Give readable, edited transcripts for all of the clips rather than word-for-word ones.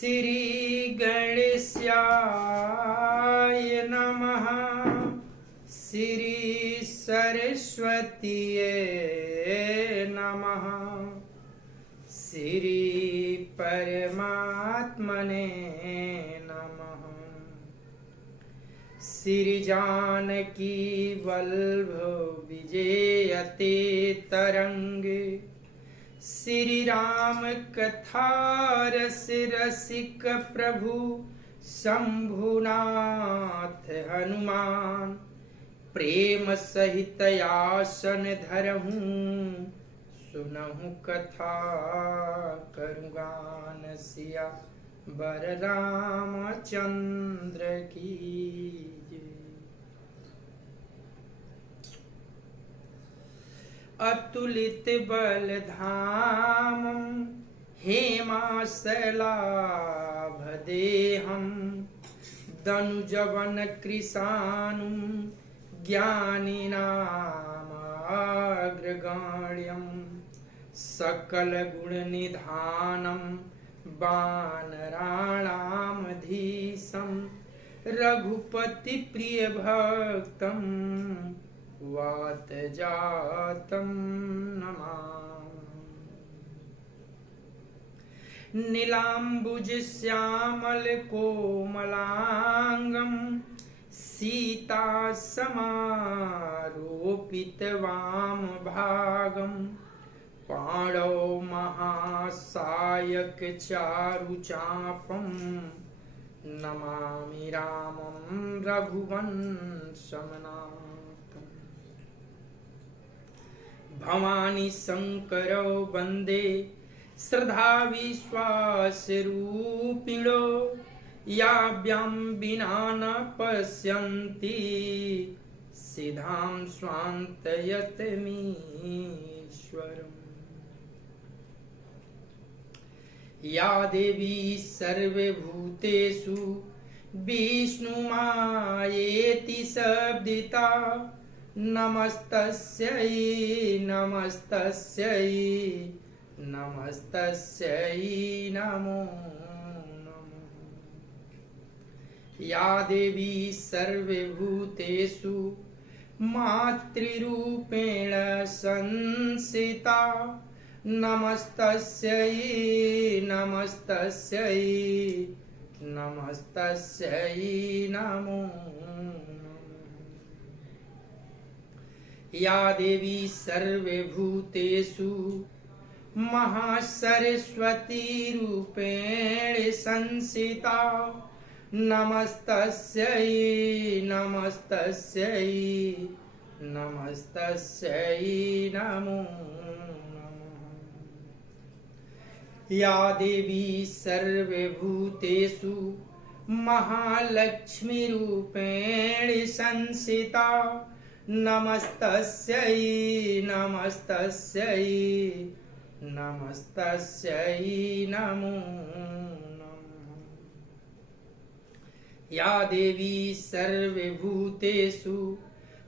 श्री गणेशाय नमः। श्री सरस्वतीये नमः। श्री परमात्मने नमः। श्री जानकी वल्लभ विजयते तरंगे। श्री राम कथा रस रसिक प्रभु शंभुनाथ हनुमान। प्रेम सहित आसन धरहूं सुनहु कथा करुगान। सिया बर रामचंद्र की जय। अतुलित बल धाम हेमासलाभ देहम। दनुजवन कृशानुम ज्ञानिनामाग्रगण्यम। सकल गुण निधानम वानराणामधीशम। रघुपति प्रिय भक्तम वात जातम नमामि। नीलांबुज श्यामल कोमलांगम। सीता समारोपित वाम भागम। पाणौ महासायक चारु चापम। नमामि रामं रघुवंशमनाथम्। भवानी शंकरौ वंदे श्रद्धा विश्वास रूपिणो। याभ्यां विना न पश्यन्ति सिद्धां स्वान्तयतमीश्वरम्। या देवी सर्वभूतेषु विष्णुमायेति शब्दिता। नमस्तस्यै नमस्तस्यै नमस्तस्यै नमो नमः। या देवी सर्वभूतेषु मातृरूपेण संस्थिता। नमस्तस्यै नमस्तस्यै नमस्तस्यै नमो नमः। या देवी सर्वभूतेषु महासरस्वती रूपेण संस्थिता। नमस्तस्यै नमस्तस्यै नमस्तस्यै नमो नमः। या देवी सर्वभूतेषु महालक्ष्मी रूपेण संस्थिता। नमस्तस्यै नमस्तस्यै नमस्तस्यै नमो नमः। या देवी सर्वभूतेषु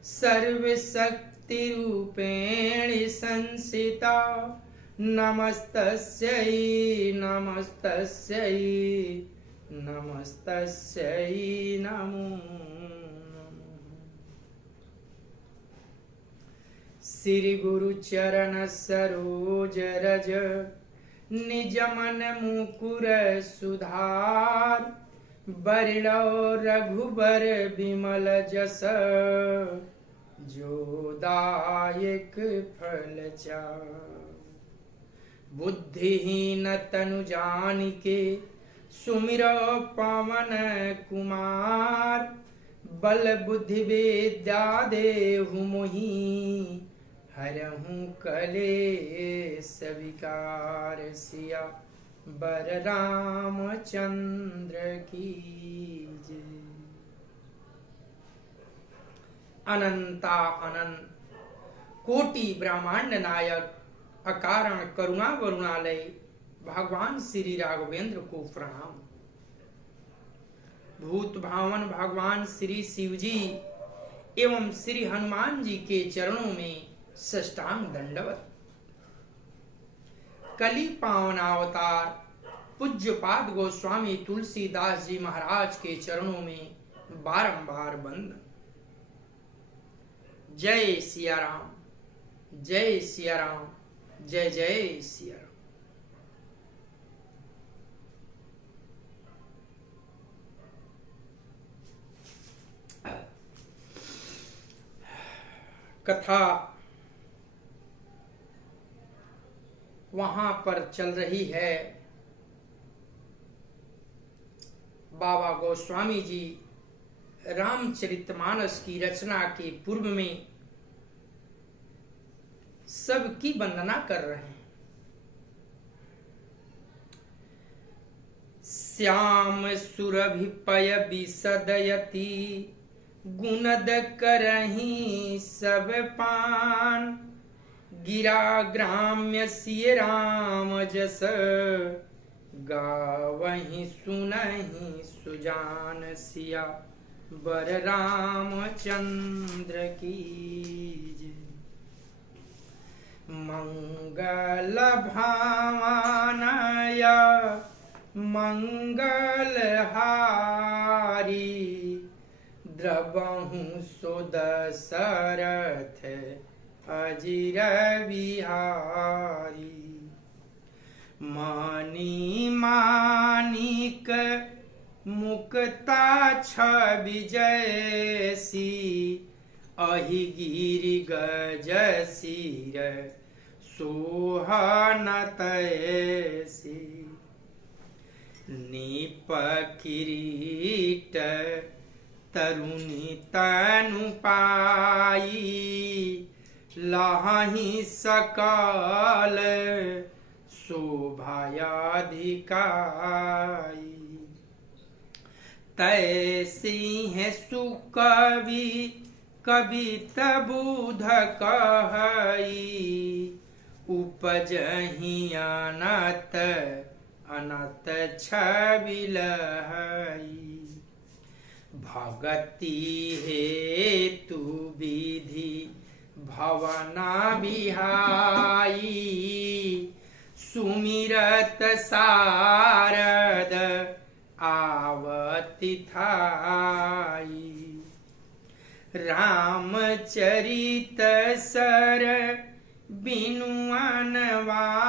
सर्वशक्तिरूपेण संस्थिता। नमस्तस्यै नमस्तस्यै नमस्तस्यै नमो नमः। श्री गुरु चरण सरोज रज निज मन मुकुर सुधार। बरलो रघुबर विमल जस जो दायक फल चार। बुद्धिहीन तनु जानिके सुमिरो पवन कुमार। बल बुद्धि विद्या देहु मोहि हरहु कलेश विकार। सिया बर रामचंद्र की जय। अनंता अनंत कोटि ब्रह्मांड नायक अकारण करुणा वरुणालय भगवान श्री राघवेंद्र को प्रणाम। भूत भावन भगवान श्री शिव जी एवं श्री हनुमान जी के चरणों में साष्टांग दंडवत। कली पावन अवतार पूज्यपाद गोस्वामी तुलसीदास जी महाराज के चरणों में बारंबार बंदन। जय सिया राम, जय सिया राम, जय जय सिया राम। कथा वहां पर चल रही है। बाबा गोस्वामी जी रामचरितमानस की रचना के पूर्व में सबकी वंदना कर रहे हैं। श्याम सुरभिपय विसदयति गुणद करहि सब पान गिरा ग्राम्य सिय राम जस गावहि सुनहि सुजान सिया बर रामचंद्र की जय। मंगल भावनय मंगल हारी द्रवहु सुदशरथ अजिर बिहारी मानी मानिक मुक्ता छवि जैसी अहि गिरि गज सिर सोहन तैसी नीप किरीट तरुणी तनु पाई लहहि सकल शोभायाधिकाई तैसी सुकवि कवित बुध कहई उपजहि अनत अनत छवि लहई भगति हेतु विधि भवना बिहाई सुमिरत सारद आवति थाई रामचरित सर बिनु अनवाये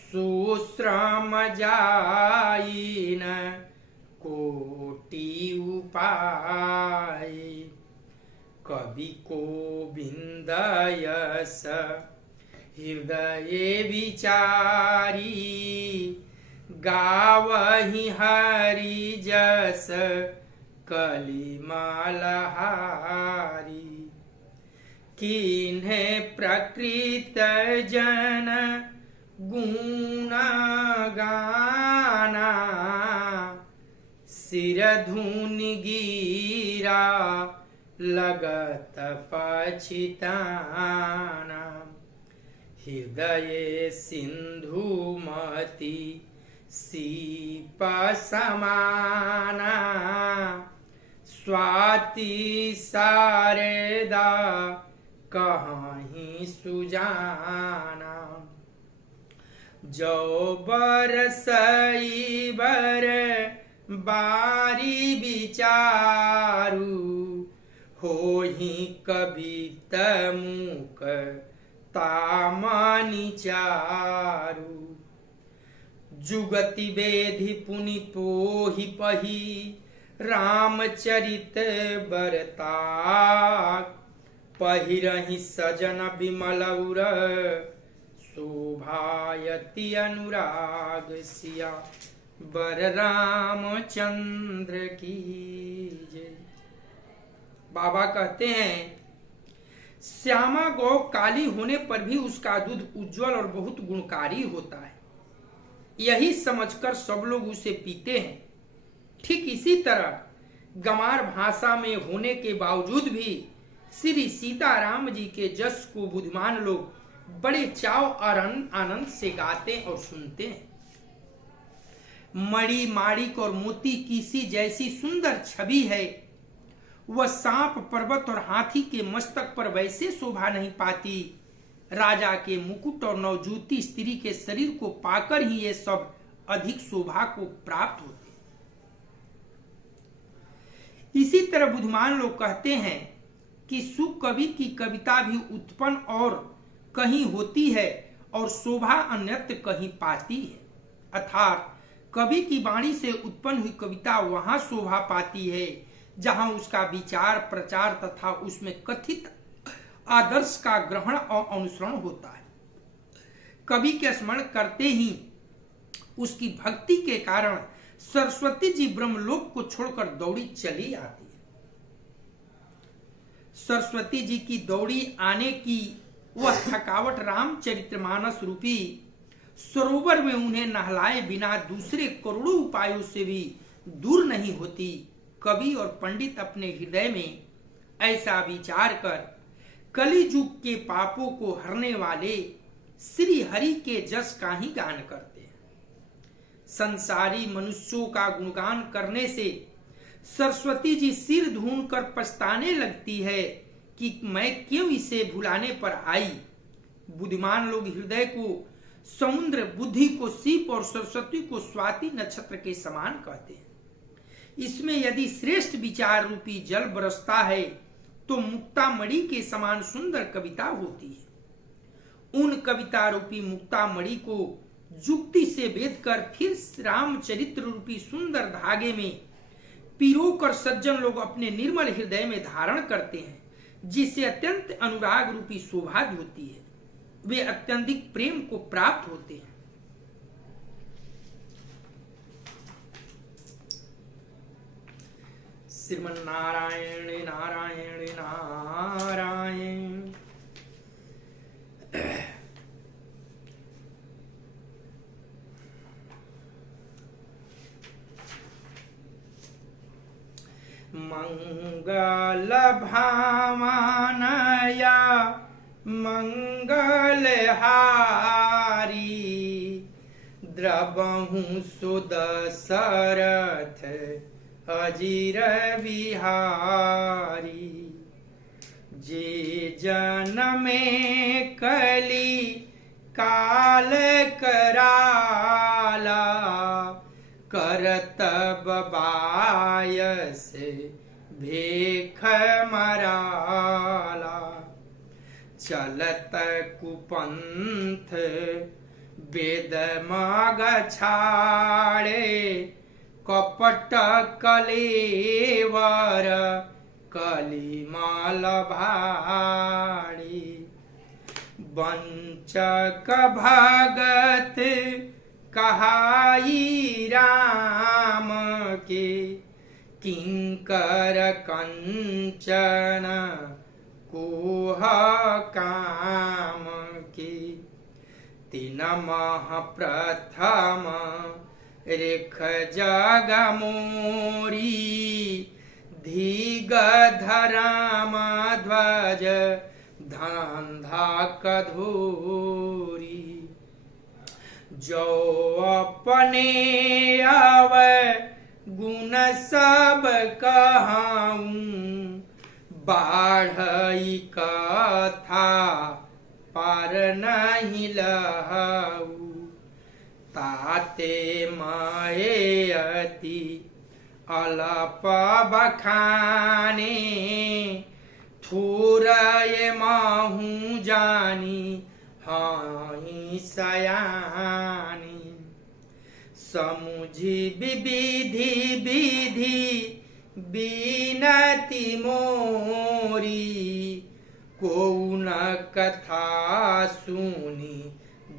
सुश्रम जाई न कोटि उपाय कवि को बिंदयस हृदय विचारी गावहि हरि जस कलिमालहारी किन्हे प्रकृत जन गुण गाना सिर धुनि गिरा लगत पछिताना हृदय सिंधुमती सीप समाना स्वाति शारदा कहीं सुजाना जो बरसई बर बारी विचारू होहि कवित मुख तामनि चारु जुगति वेधि पुनि पोहि पही रामचरित बरता पहिरहि सजन विमल उर शोभायति अनुराग सिया बर रामचंद्र की जय। बाबा कहते हैं श्यामा गौ काली होने पर भी उसका दूध उज्जवल और बहुत गुणकारी होता है, यही समझकर सब लोग उसे पीते हैं। ठीक इसी तरह गंवार भाषा में होने के बावजूद भी श्री सीताराम जी के जस को बुद्धिमान लोग बड़े चाव और आनंद से गाते और सुनते हैं। मणि माणिक और मोती किसी जैसी सुंदर छवि है, वह सांप पर्वत और हाथी के मस्तक पर वैसे शोभा नहीं पाती। राजा के मुकुट और नवजूती स्त्री के शरीर को पाकर ही ये सब अधिक शोभा को प्राप्त होते हैं। इसी तरह बुद्धिमान लोग कहते हैं कि सुकवि की कविता भी उत्पन्न और कहीं होती है और शोभा अन्यत्र कहीं पाती है, अर्थात कवि की वाणी से उत्पन्न हुई कविता वहां शोभा पाती है जहां उसका विचार प्रचार तथा उसमें कथित आदर्श का ग्रहण और अनुसरण होता है। कवि के स्मरण करते ही उसकी भक्ति के कारण सरस्वती जी ब्रह्मलोक को छोड़कर दौड़ी चली आती है। सरस्वती जी की दौड़ी आने की वह थकावट रामचरितमानस रूपी सरोवर में उन्हें नहलाए बिना दूसरे करोड़ों उपायों से भी दूर नहीं होती। कवि और पंडित अपने हृदय में ऐसा विचार कर कली युग के पापों को हरने वाले श्री हरि के जस का ही गान करते हैं। संसारी मनुष्यों का गुणगान करने से सरस्वती जी सिर ढूंढ कर पछताने लगती है कि मैं क्यों इसे भुलाने पर आई। बुद्धिमान लोग हृदय को समुद्र, बुद्धि को सीप और सरस्वती को स्वाति नक्षत्र के समान कहते हैं। इसमें यदि श्रेष्ठ विचार रूपी जल बरसता है तो मुक्तामणि के समान सुंदर कविता होती है। उन कविता रूपी मुक्तामणि को जुक्ति से भेद कर फिर रामचरित्र रूपी सुंदर धागे में पिरोकर सज्जन लोग अपने निर्मल हृदय में धारण करते हैं, जिससे अत्यंत अनुराग रूपी शोभा होती है। वे अत्यंतिक प्रेम को प्राप्त होते हैं। श्रीमन नारायण नारायण नारायण। मंगल भामानया मंगल हारी द्रवहु सुदशरथ अजीर बिहारी। जे जन में कली काल कराला करतब बायस भेख मराला। चलत कुपंथ वेद माग छाड़े कपट कलेवर कलिमाल भाड़ी। वंचक भगत कहाई राम के किंकर कंचन कोह काम की। तीन माह प्रथम रेख जग मोरी धीग धराम ध्वज धंधा कधूरी। जो अपने आव गुण सब कहाऊं बाढ़ई कथा पर नहीं लहाऊ। ताते माए अति अलप बखाने थोर ये माहू जानी हाई सयानी। समुझी विधि विधि बीनती मोरी को न कथा सुनी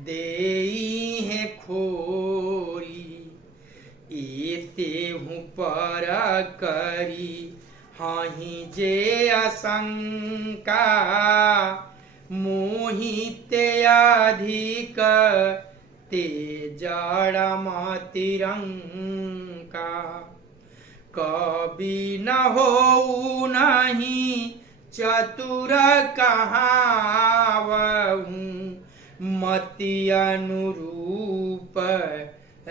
देई है खोरी। एते हूँ पर करी हाही जे आशंका मोहिते अधिक ते जड़मतिरंका। कवि न हो नहीं चतुर कहावहूँ मति अनुरूप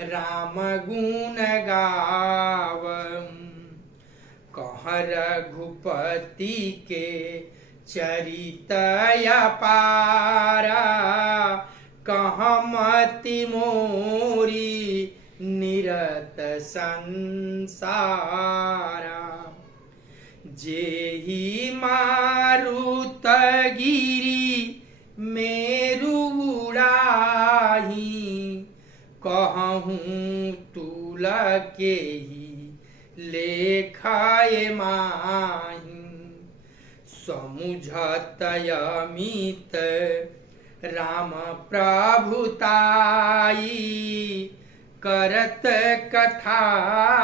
राम गुण गावहूँ। कह रघुपति के चरित अपारा कहाँ मति मोरी निरत संसारा। जेहि मारुत गिरी मेरु उड़ाही, कहूँ तुल के ही लेखाए माही। समुझत अमित राम प्रभुताई, करत कथा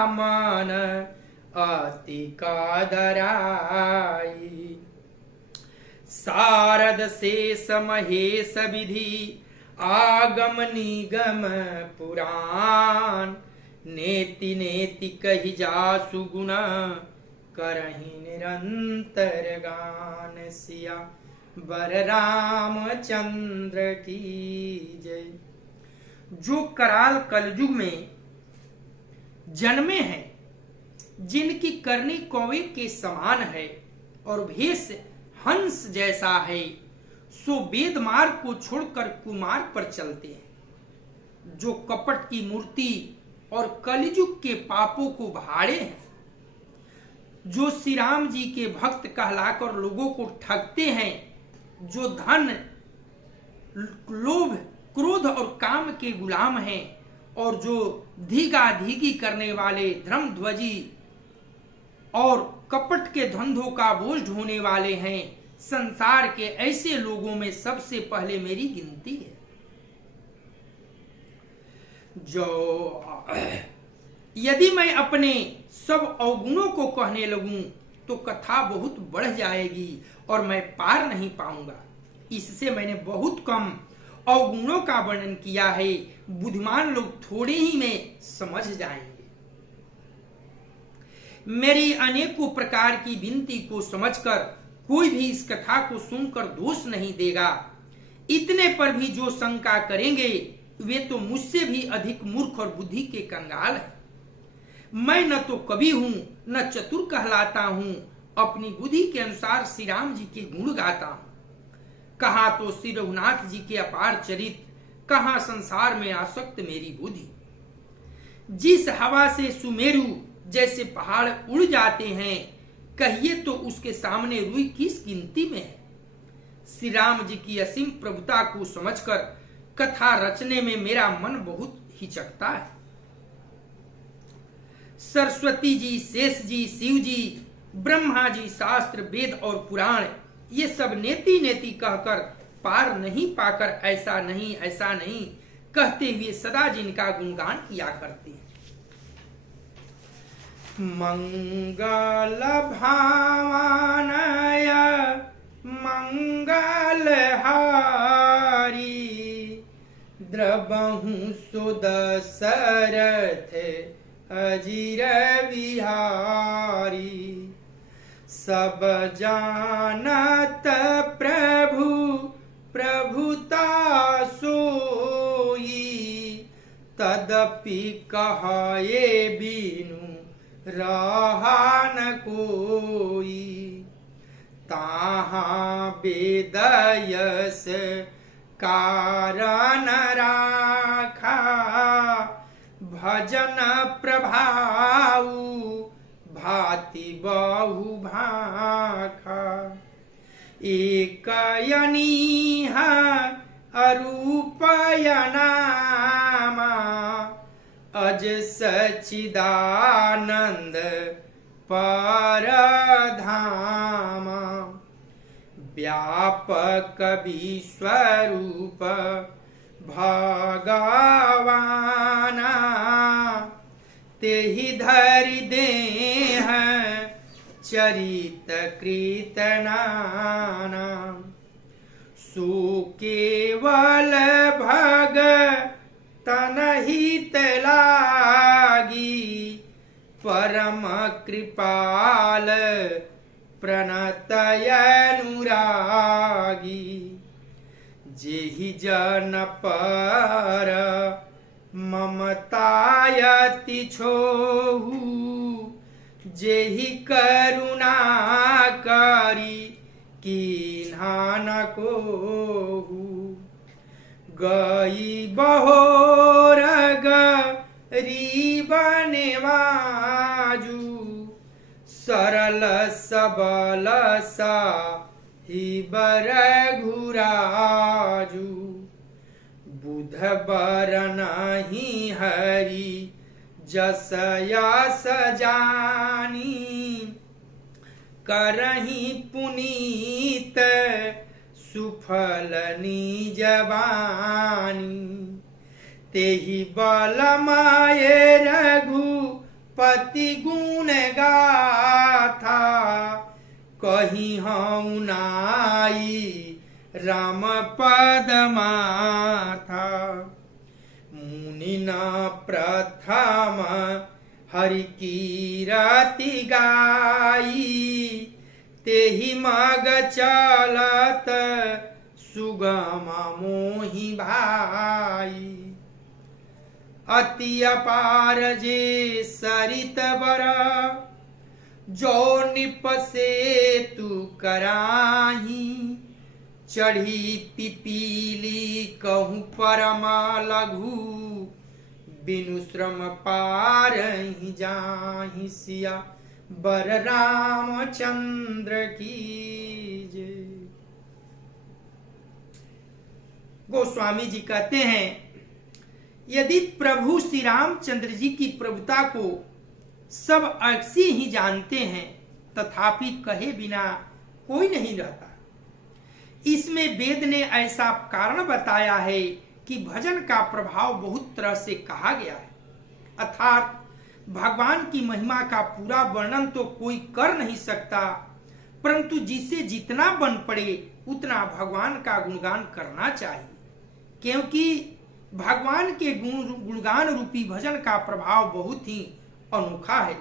मन अति कदराई। शारद शेष महेश विधि आगम निगम पुराण। नेति नेति कहि जासु गुण, करहि निरंतर गान। सिया बर रामचंद्र की जय। जो कराल कलयुग में जन्मे हैं, जिनकी करनी कौवे के समान है और भेष हंस जैसा है, सो वेद मार्ग को छोड़कर कुमार्ग पर चलते हैं। जो कपट की मूर्ति और कलयुग के पापों को भाड़े हैं, जो श्री राम जी के भक्त कहलाकर लोगों को ठगते हैं, जो धन लोभ क्रोध और काम के गुलाम हैं, और जो धीगा धीगी करने वाले धर्मध्वजी और कपट के धंधों का बोझ ढोने वाले हैं, संसार के ऐसे लोगों में सबसे पहले मेरी गिनती है। जो यदि मैं अपने सब अवगुणों को कहने लगूं तो कथा बहुत बढ़ जाएगी और मैं पार नहीं पाऊंगा। इससे मैंने बहुत कम अवगुणों का वर्णन किया है। बुद्धिमान लोग थोड़े ही में समझ जाएंगे। मेरी अनेकों प्रकार की विनती को समझकर कोई भी इस कथा को सुनकर दोष नहीं देगा। इतने पर भी जो शंका करेंगे वे तो मुझसे भी अधिक मूर्ख और बुद्धि के कंगाल हैं। मैं न तो कवि हूं न चतुर कहलाता हूं, अपनी बुद्धि के अनुसार श्री राम जी के गुण गाता हूं। कहा तो श्री रघुनाथ जी के अपार चरित, कहा संसार में आसक्त मेरी बुद्धि। जिस हवा से सुमेरु जैसे पहाड़ उड़ जाते हैं, कहिए तो उसके सामने रुई किस गिनती में है। श्री राम जी की असीम प्रभुता को समझकर कथा रचने में मेरा मन बहुत हिचकता है। सरस्वती जी, शेष जी, शिव जी, ब्रह्मा जी, शास्त्र वेद और पुराण ये सब नेति नेति कहकर पार नहीं पाकर ऐसा नहीं कहते हुए सदा जिनका गुणगान किया करते हैं। मंगल भावनय मंगल हारी, द्रबहु सुदशरथ अजिर बिहारी। सब जानत प्रभु प्रभुता सोई, तदपि कहे बिनु रहा न कोई। ताहाँ वेदयस कारण राखा, भजन प्रभाऊ भाति बहु भाखा। एक यनीह अरूपय नामा, अज सच्चिदानंद परधामा। व्यापक विश्वरूप भगवाना, तेहि धरि देह चरित कृत नाना। सो केवल भगतन हित लागी, परम कृपाल प्रणतय अनुरागी। जेहि जन पर ममतायति छोहु, जेहि करुणा करी कीन्हा न कोहु। गई बहोर गरीब नेवाजू सरल सबल साहिबर घुराजू बुध बर नहीं हरि जसया सजानी करही पुनीत सुफल निज बानी तेहि बल माये रघुपति गुण गाथा कहीं हूँ नाई राम पद माथा मुनि न प्रथम हरि कीरति गाई तेहि मग चलत सुगम मोहि भाई अति अपार जे सरित बर जो निपसे तु कराही चढ़ी पिपीली कहूँ परमा लघु बिनु श्रम पार ही जाहि सिया बर रामचंद्र की जय। गोस्वामी जी कहते हैं यदि प्रभु श्री रामचंद्र जी की प्रभुता को सब अक्सी ही जानते हैं तथापि कहे बिना कोई नहीं रहता। इसमें वेद ने ऐसा कारण बताया है कि भजन का प्रभाव बहुत तरह से कहा गया है, अर्थात भगवान की महिमा का पूरा वर्णन तो कोई कर नहीं सकता, परंतु जिसे जितना बन पड़े उतना भगवान का गुणगान करना चाहिए, क्योंकि भगवान के गुणगान रूपी भजन का प्रभाव बहुत ही अनोखा है।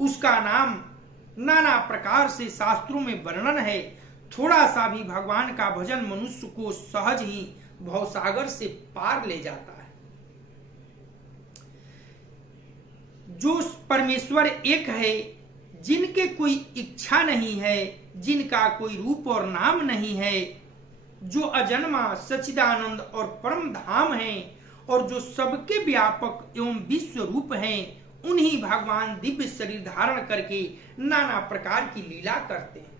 उसका नाम नाना प्रकार से शास्त्रों में वर्णन है। थोड़ा सा भी भगवान का भजन मनुष्य को सहज ही भवसागर से पार ले जाता है। जो परमेश्वर एक है, जिनके कोई इच्छा नहीं है, जिनका कोई रूप और नाम नहीं है, जो अजन्मा सच्चिदानंद और परम धाम है और जो सबके व्यापक एवं विश्व रूप हैं, उन्हीं भगवान दिव्य शरीर धारण करके नाना प्रकार की लीला करते हैं।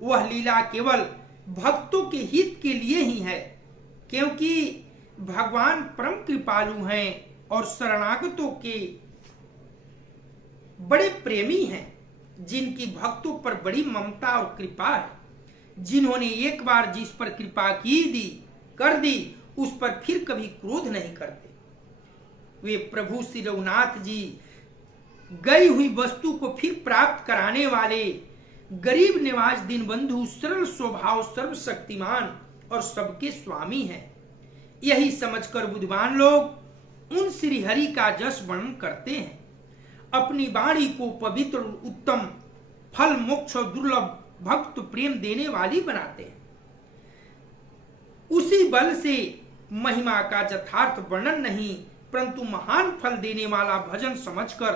वह लीला केवल भक्तों के हित के लिए ही है, क्योंकि भगवान परम कृपालु हैं और शरणागतों के बड़े प्रेमी हैं, जिनकी भक्तों पर बड़ी ममता और कृपा है। जिन्होंने एक बार जिस पर कृपा कर दी उस पर फिर कभी क्रोध नहीं करते। वे प्रभु श्री रघुनाथ जी गई हुई वस्तु को फिर प्राप्त कराने वाले गरीब निवाज दीनबंधु, सरल स्वभाव, सर्वशक्तिमान और सबके स्वामी हैं। यही समझकर बुद्धिमान लोग उन श्री हरि का जस वर्णन करते हैं, अपनी वाणी को पवित्र, उत्तम, फल, मोक्ष और दुर्लभ भक्त प्रेम देने वाली बनाते हैं। उसी बल से महिमा का यथार्थ वर्णन नहीं, परंतु महान फल देने वाला भजन समझकर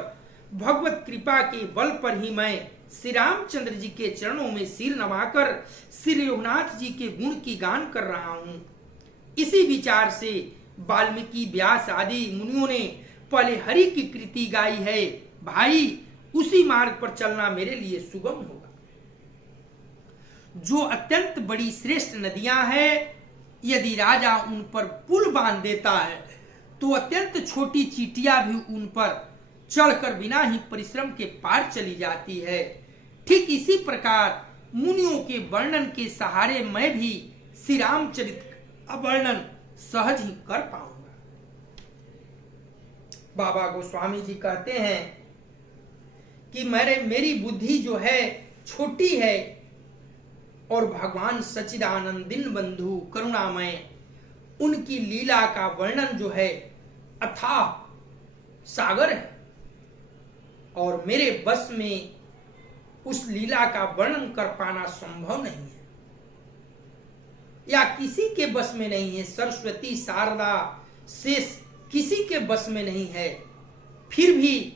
भगवत कृपा के बल पर ही मैं श्री रामचंद्र जी के चरणों में सिर नवाकर श्री रघुनाथ जी के गुण की गान कर रहा हूँ। इसी विचार से वाल्मीकि, व्यास आदि मुनियों ने पहले हरि की कृति गाई है। भाई, उसी मार्ग पर चलना मेरे लिए सुगम होगा। जो अत्यंत बड़ी श्रेष्ठ नदियां हैं, यदि राजा उन पर पुल बांध देता है तो अत्यंत छोटी चींटियां भी उन पर चढ़कर बिना ही परिश्रम के पार चली जाती है। ठीक इसी प्रकार मुनियों के वर्णन के सहारे मैं भी श्री रामचरित वर्णन सहज ही कर पाऊंगा। बाबा गोस्वामी जी कहते हैं कि मेरी बुद्धि जो है छोटी है और भगवान सच्चिदानंद दीनबंधु करुणामय, उनकी लीला का वर्णन जो है अथाह सागर है और मेरे बस में उस लीला का वर्णन कर पाना संभव नहीं है, या किसी के बस में नहीं है। सरस्वती, शारदा, शेष किसी के बस में नहीं है। फिर भी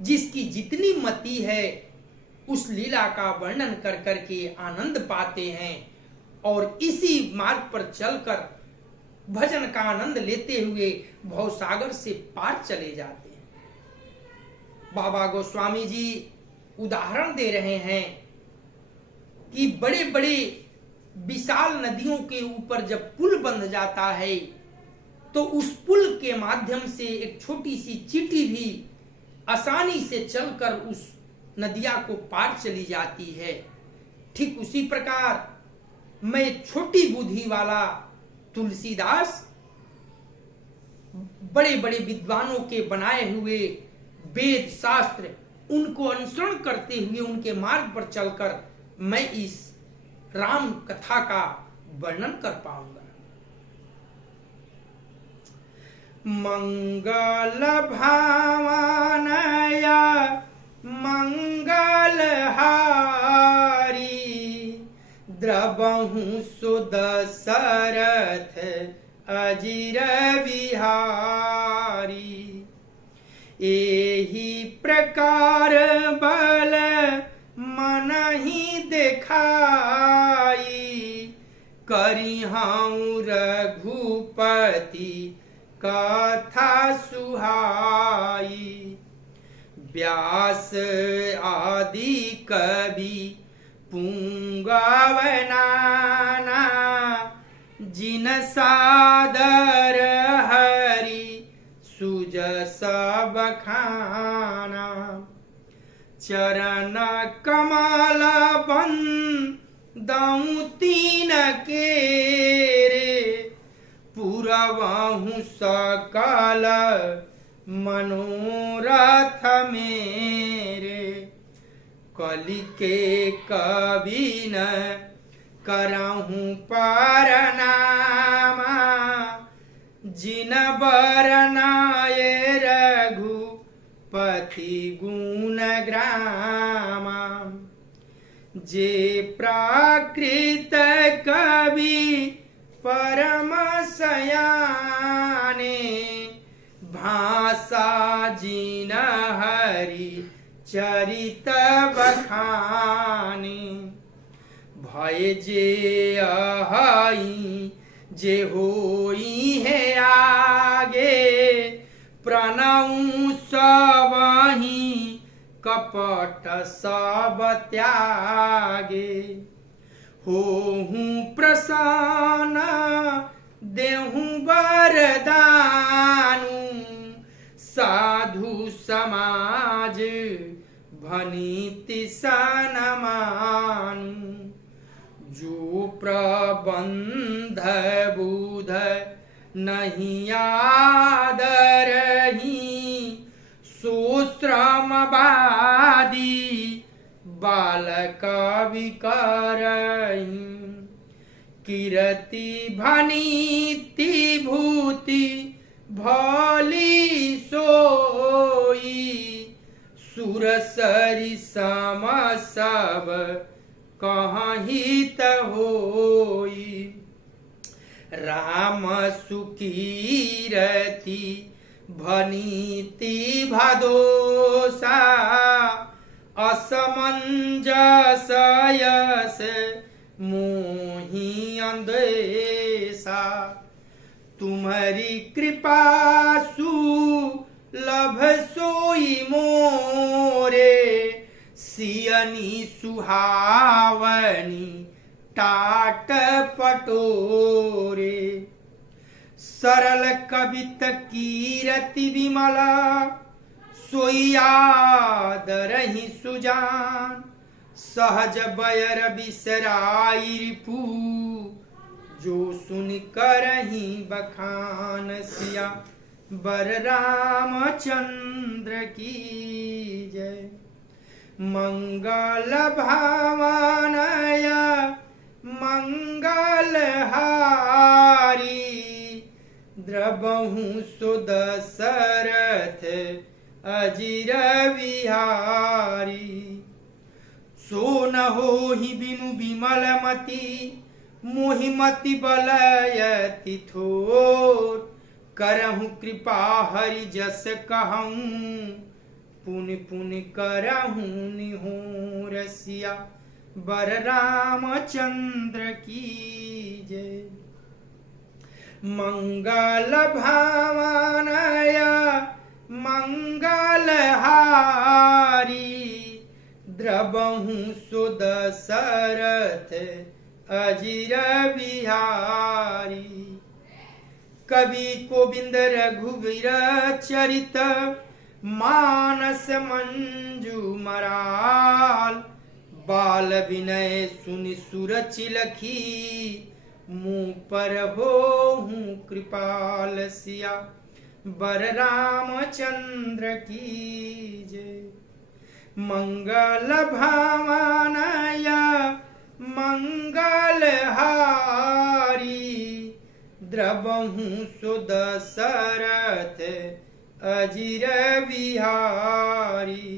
जिसकी जितनी मति है उस लीला का वर्णन कर करके आनंद पाते हैं और इसी मार्ग पर चलकर भजन का आनंद लेते हुए भवसागर से पार चले जाते हैं। बाबा गोस्वामी जी उदाहरण दे रहे हैं कि बड़े बड़े विशाल नदियों के ऊपर जब पुल बन जाता है तो उस पुल के माध्यम से एक छोटी सी चींटी भी आसानी से चलकर उस नदिया को पार चली जाती है। ठीक उसी प्रकार मैं छोटी बुद्धि वाला तुलसीदास बड़े बड़े विद्वानों के बनाए हुए वेद शास्त्र उनको अनुसरण करते हुए उनके मार्ग पर चलकर मैं इस राम कथा का वर्णन कर पाऊंगा। मंगल भावनया मंगल हारी द्रबहु सुदशरथ अजिर बिहारी। एही प्रकार बल मन ही देखाई करिहाउ रघुपति कथा सुहाई। व्यास आदि कवि पुंगवनाना जिन सादर हरि सुजस बखाना। चरण कमल बंदउ तीन केरे पुरवहु सकल मनोरथ मेरे। कलि के कवि न करहु परनामा जिन बरनाए रघुपति गुण ग्रामा। जे प्राकृत कवि परम सयाने भाषा जिन हरि चरित बखाने। भय जे अहई जे होई है आगे प्रणऊ सबहि कपट सब त्यागे। होहु प्रसन्न देहु वरदानु साधु समाज भनीति सनमानु। जो प्रबंध बुध नहीं आदरही सो श्रमवादी बालक विकारही। कीरति भनीति भूति भली सोई सुरसरि सम सब कहित होई। राम सुकीरति भनीति भदोसा असमंजस यस मोहि अंदेशा। तुम्हारी कृपा सुलभ सोई मोरे सियनी सुहावनी टाट पटोरे। सरल कवित कीरति विमला सोई आदरहि सुजान। सहज बयर बिसराई रिपु जो सुन करहि बखान। सिया बर रामचंद्र की जय। मंगल भावनया मंगल हारी द्रबहु सुदशरथ अजिर बिहारी। सो न होहि बिनु बिमल मति मोहि मति बलयति थोर। करहु कृपा हरि जस कहूँ पुनि पुनि करहु निहोर। सिया बर रामचंद्र की जय। मंगल भावनय मंगलहारी द्रवहु सुदशरथ अजिर बिहारी। कवि गोविंद रघुवीर चरित मानस मंजू मराल बाल विनय सुनि सुर चिलखी मुँह पर होहूँ कृपाल सिया बर रामचंद्र की जय। मंगल भावनय मंगलहारी द्रवहु सुदशरथ अजिर बिहारी।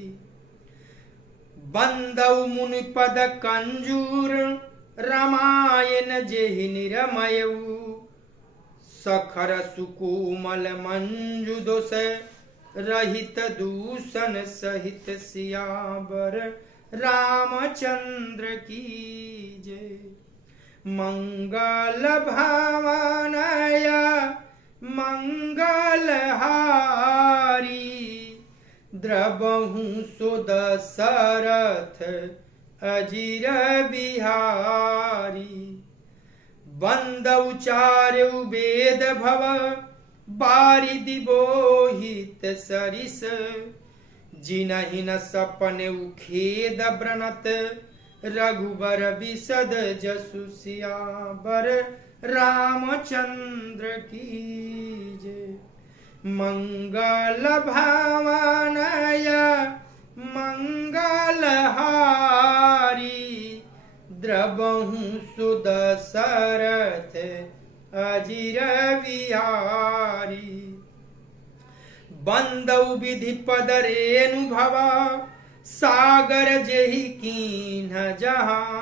बंदौ मुनि पद कंजूर रामायण जेहि निरमयऊ सखर सुकोमल मंजु दोष रहित दूषण सहित सियावर रामचंद्र की जय। मंगल भावनय मंगलहारी द्रवहु सुदशरथ अजिर बिहारी। बंदौ चारु वेद भव बारिदि बोहित सरिस जिनहि न सपने खेद ब्रनत रघुबर बिसद जसु सियावर रामचंद्र की जय। मंगल भावनय मंगलहारी द्रवहु सुदशरथ अजिर बिहारी। बंदौ विधि पद रेणु भवा सागर जेहि कीन्ह जहाँ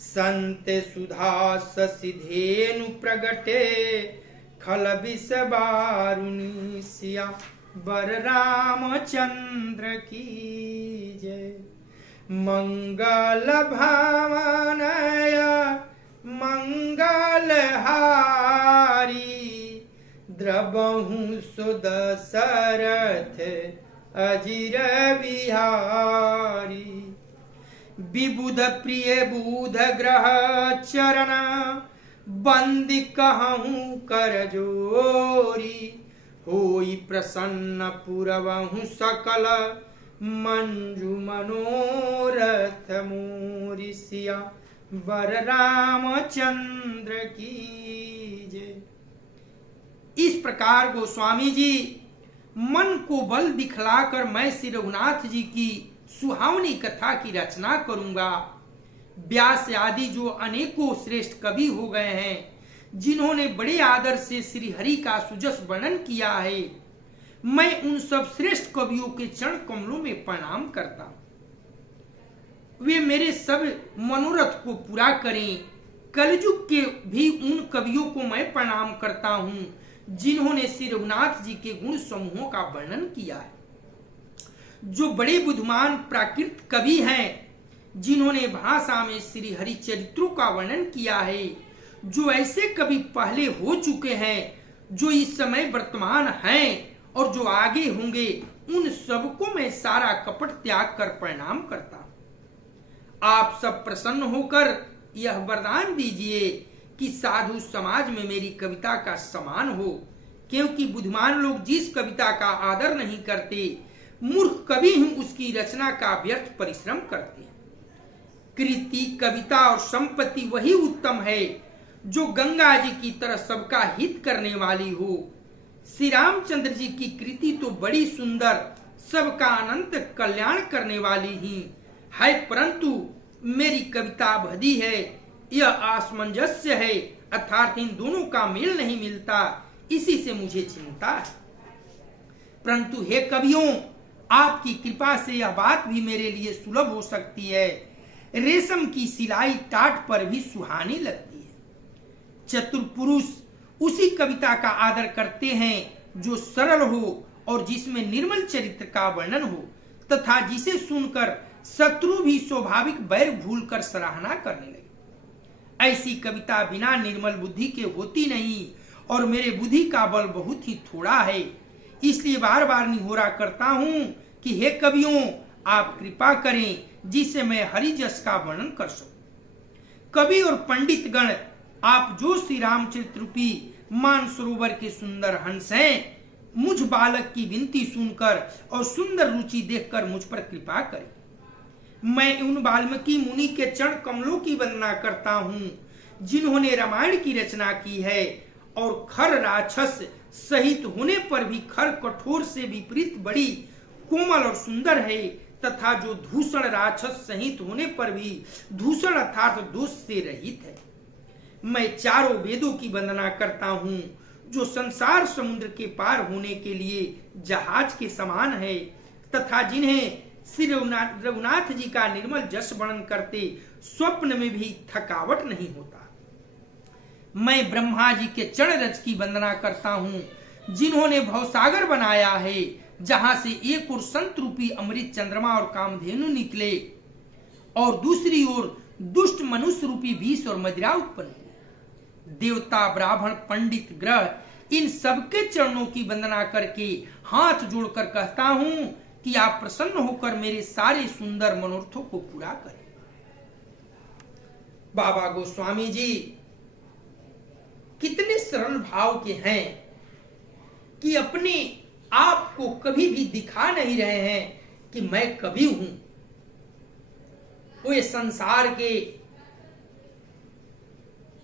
संत सुधा ससिधेनु प्रगटे खल बिस बारुनी सिया बर रामचंद्र की जय। मंगल भावनय मंगलहारी द्रवहु सुदशरथ अजिर बिहारी। विबुध प्रिय बुध ग्रह चरण बंदी कहूँ कर जोरी होई प्रसन्न पुरवहु सकल मंजु मनोरथ मोरि सिया वर रामचंद्र की जय। इस प्रकार गोस्वामी जी मन को बल दिखलाकर मैं श्री रघुनाथ जी की सुहावनी कथा की रचना करूंगा। व्यास आदि जो अनेकों श्रेष्ठ कवि हो गए हैं, जिन्होंने बड़े आदर से श्री हरि का सुजस वर्णन किया है, मैं उन सब श्रेष्ठ कवियों के चरण कमलों में प्रणाम करता हूं। वे मेरे सब मनोरथ को पूरा करें। कलयुग के भी उन कवियों को मैं प्रणाम करता हूं, जिन्होंने श्री रघुनाथ जी के गुण समूहों का वर्णन किया है। जो बड़े बुद्धिमान प्राकृत कवि हैं, जिन्होंने भाषा में श्री हरि चरित्रों का वर्णन किया है, जो ऐसे कवि पहले हो चुके हैं, जो इस समय वर्तमान हैं और जो आगे होंगे, उन सबको मैं सारा कपट त्याग कर प्रणाम करता हूं। आप सब प्रसन्न होकर यह वरदान दीजिए कि साधु समाज में मेरी कविता का सम्मान हो, क्योंकि बुद्धिमान लोग जिस कविता का आदर नहीं करते, मूर्ख कवि ही उसकी रचना का व्यर्थ परिश्रम करते हैं। कृति, कविता और संपत्ति वही उत्तम है जो गंगा जी की तरह सबका हित करने वाली हो। श्री रामचंद्र जी की कृति तो बड़ी सुंदर, सबका अनंत कल्याण करने वाली ही है, परंतु मेरी कविता भदी है, यह असमंजस्य है, अर्थात इन दोनों का मेल नहीं मिलता, इसी से मुझे चिंता है। परंतु हे कवियों, आपकी कृपा से यह बात भी मेरे लिए सुलभ हो सकती है। रेशम की सिलाई टाट पर भी सुहानी लगती है। चतुर पुरुष उसी कविता का आदर करते हैं जो सरल हो और जिसमें निर्मल चरित्र का वर्णन हो, तथा जिसे सुनकर शत्रु भी स्वाभाविक बैर भूलकर सराहना करने लगे। ऐसी कविता बिना निर्मल बुद्धि के होती नहीं और मेरे बुद्धि का बल बहुत ही थोड़ा है, इसलिए बार बार निहोरा करता हूँ कि हे कवियों, आप कृपा करें जिससे मैं हरि जस का वर्णन कर सकूं। कवि और पंडित गण, आप जो श्री रामचरित रूपी मानसरोवर के सुंदर हंस हैं, मुझ बालक की विनती सुनकर और सुंदर रुचि देखकर मुझ पर कृपा करें। मैं उन वाल्मीकि मुनि के चरण कमलों की वंदना करता हूँ जिन्होंने रामायण की रचना की है और खर राक्षस सहित होने पर भी खर कठोर से विपरीत बड़ी कोमल और सुंदर है, तथा जो दूषण राक्षस सहित होने पर भी दूषण अर्थात दोष से रहित है। मैं चारों वेदों की वंदना करता हूँ जो संसार समुद्र के पार होने के लिए जहाज के समान है, तथा जिन्हें श्री रघुनाथ जी का निर्मल जस वर्णन करते स्वप्न में भी थकावट नहीं होता। मैं ब्रह्मा जी के चरण रज की वंदना करता हूँ जिन्होंने भवसागर बनाया है, जहां से एक ओर संत रूपी अमृत चंद्रमा और कामधेनु निकले और दूसरी ओर दुष्ट मनुष्य रूपी विष और मदिरा उत्पन्न हुए। देवता, ब्राह्मण, पंडित, ग्रह इन सबके चरणों की वंदना करके हाथ जोड़कर कहता हूं कि आप प्रसन्न होकर मेरे सारे सुंदर मनोरथों को पूरा करें। बाबा गोस्वामी जी कितने सरल भाव के हैं कि अपने आप को कभी भी दिखा नहीं रहे हैं कि मैं कवि हूं। वो ये संसार के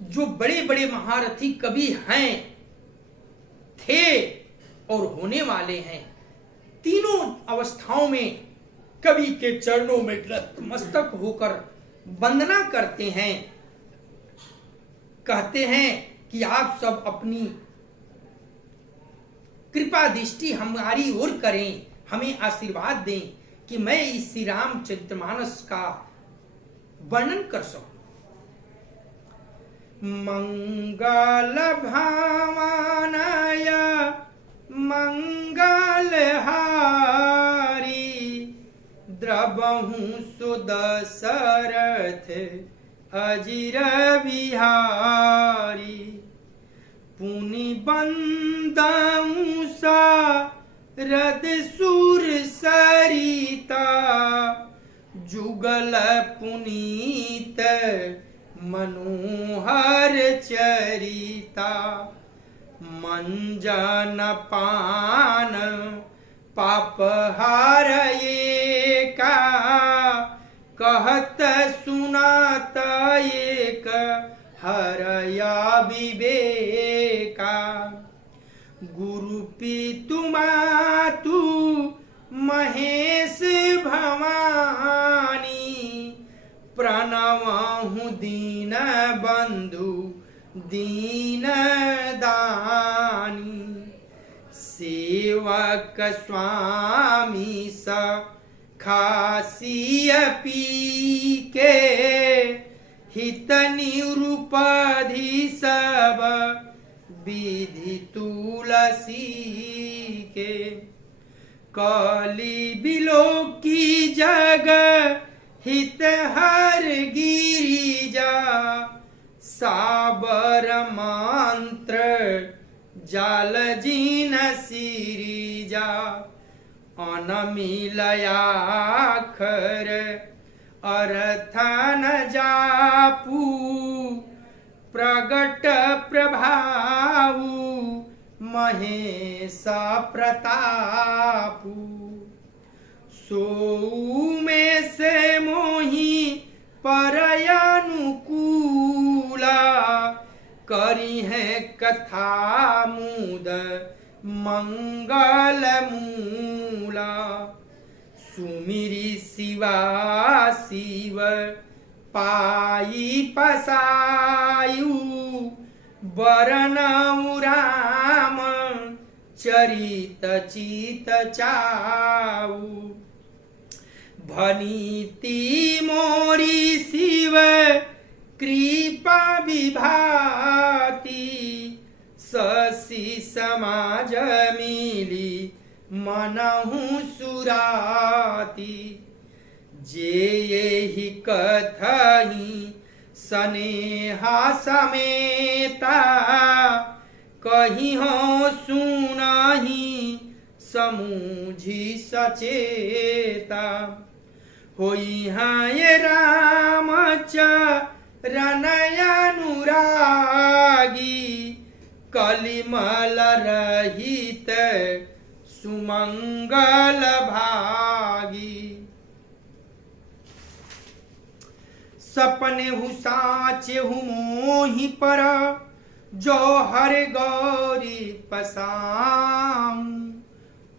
जो बड़े बड़े महारथी कवि हैं, थे और होने वाले हैं, तीनों अवस्थाओं में कवि के चरणों में नतमस्तक होकर वंदना करते हैं। कहते हैं कि आप सब अपनी कृपा दृष्टि हमारी ओर करें, हमें आशीर्वाद दें कि मैं इस श्री रामचरितमानस का वर्णन कर सकूं। मंगल भावनाय मंगल हारी द्रवहु सुदशरथ अजिर बिहारी पुनि बंदऊ सारद सुर सरिता जुगल पुनीत मनोहर चरिता मंजन पान पाप हार एका कहत सुनात एक हरया विवेका गुरु पितु मातु महेश भवानी प्रणवहु दीन बंधु दीन दानी सेवक स्वामी खासिय पी के हित निरूपधि सब विधि तुलसी के कली बिलो की जग हित हर गिरिजा साबर मंत्र जाल जीन सिरिजा अनमिलयाखर अर्थन जापू प्रगट प्रभावु महेशा प्रतापु सो में से मोही परयानुकूला करी है कथा मूद मंगल मूला सुमिरी शिवा शिव पाई पसायु बरनऊ राम चरित चित चाऊ भनीति मोरी शिव कृपा विभाति ससी समाज मिली मनहु सुराती जे यही कथही स्नेहा समेता कहीं हो सुनाही समूझी सचेता, होई है रामचरण अनुरागी, कलिमल रहित सुमंगल भागी। सपने हु साचे हु मोहि पर, जो हर गौरी पसाऊं,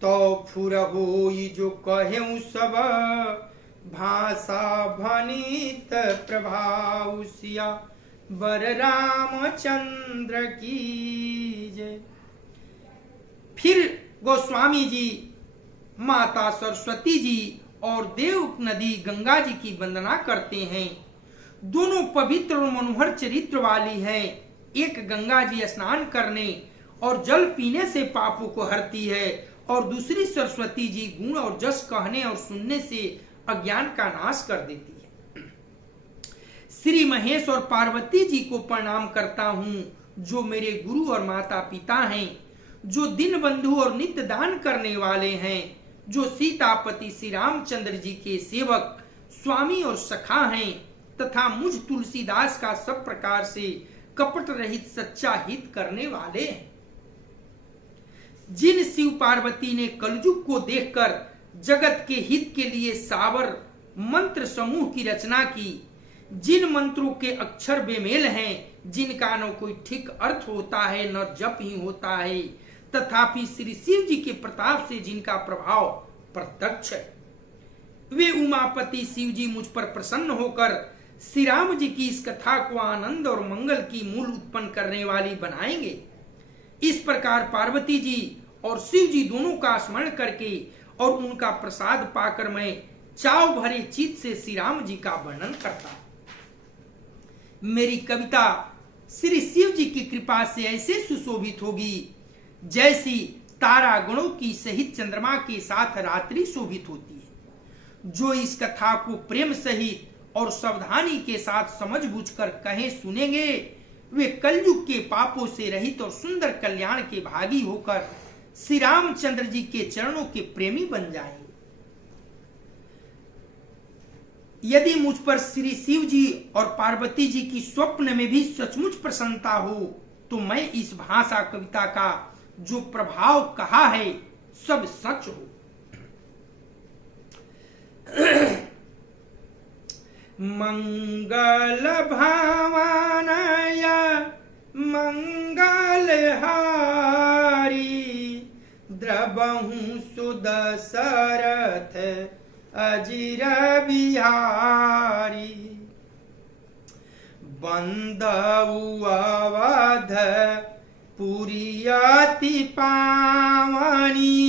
तो फुर होई जो कहें सब, भाषा भनित प्रभाव सिया बर रामचंद्र की जय। फिर गोस्वामी जी माता सरस्वती जी और देव नदी गंगा जी की वंदना करते हैं। दोनों पवित्र और मनोहर चरित्र वाली है। एक गंगा जी स्नान करने और जल पीने से पापों को हरती है, और दूसरी सरस्वती जी गुण और जस कहने और सुनने से अज्ञान का नाश कर देती है। श्री महेश और पार्वती जी को प्रणाम करता हूँ, जो मेरे गुरु और माता पिता हैं, जो दिन बंधु और नित्य दान करने वाले हैं, जो सीतापति श्री रामचंद्र जी के सेवक स्वामी और सखा हैं, तथा मुझ तुलसीदास का सब प्रकार से कपट रहित सच्चा हित करने वाले हैं। जिन शिव पार्वती ने कलयुग को देखकर जगत के हित के लिए सावर मंत्र समूह की रचना की, जिन मंत्रों के अक्षर बेमेल हैं, जिनका न कोई ठीक अर्थ होता है न जप ही होता है, तथापि श्री शिव जी के प्रताप से जिनका प्रभाव प्रत्यक्ष है, वे उमापति शिव जी मुझ पर प्रसन्न होकर श्री राम जी की इस कथा को आनंद और मंगल की मूल उत्पन्न करने वाली बनाएंगे। इस प्रकार पार्वती जी और शिव जी दोनों का स्मरण करके और उनका प्रसाद पाकर मैं चाव भरे चित से श्री राम जी का वर्णन करता। मेरी कविता श्री शिव जी की कृपा से ऐसे सुशोभित होगी जैसी तारा गणों की सहित चंद्रमा के साथ रात्रि शोभित होती है। जो इस कथा को प्रेम सहित और सावधानी के साथ समझ बूझ कर कहे सुनेंगे, वे कलयुग के पापों से रहित और सुंदर कल्याण के भागी होकर श्री रामचंद्र जी के चरणों के प्रेमी बन जाएंगे। यदि मुझ पर श्री शिव जी और पार्वती जी की स्वप्न में भी सचमुच प्रसन्नता हो, तो मैं इस भाषा कविता का जो प्रभाव कहा है सब सच हो। मंगल भावनय मंगल हारी, द्रबहु सुदशरथ अजिर बिहारी, बंदउ अवध पुरी अति पावनी,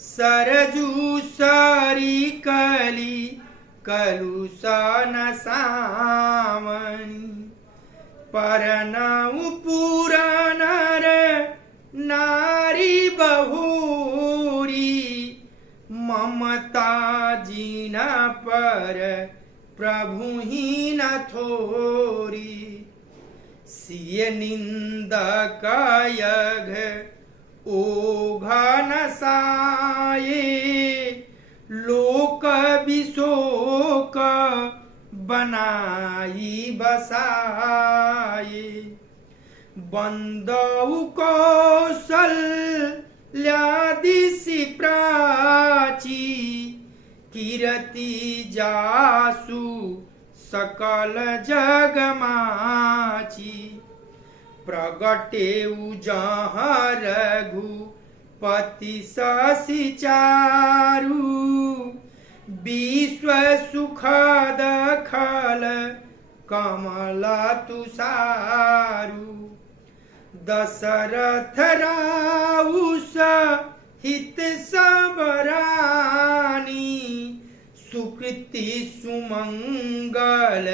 सरजू सरी कली कलुषन सामनी, परनउ पुर नर नारी बहुरी, ममता जिन पर प्रभु ही न थोरी, सिय निंदक यघ ओघन साये, लोक विशोक बनाई बसाए, बंदउ कौशल्यादिसि प्राची, कीरति जासु सकल जगमाची, प्रगटेउ जहाँ रघुपति शशि चारु, विश्व सुखद खल कमला तुषारु, दशरथ राउस हित सब रानी, सुकृति सुमंगल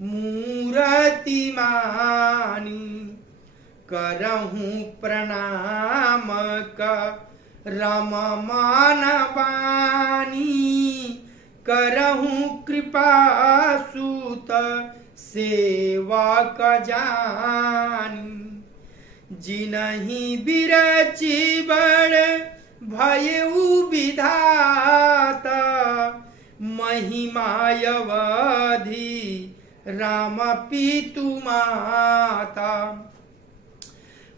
मूरति मानी, करहूं प्रणाम का राम मान बानी, करहूं कृपा सूत सेवा का जानी, जिनहि बिरचि बड़ भयउ विधाता, महिमायवधि राम पितु माता।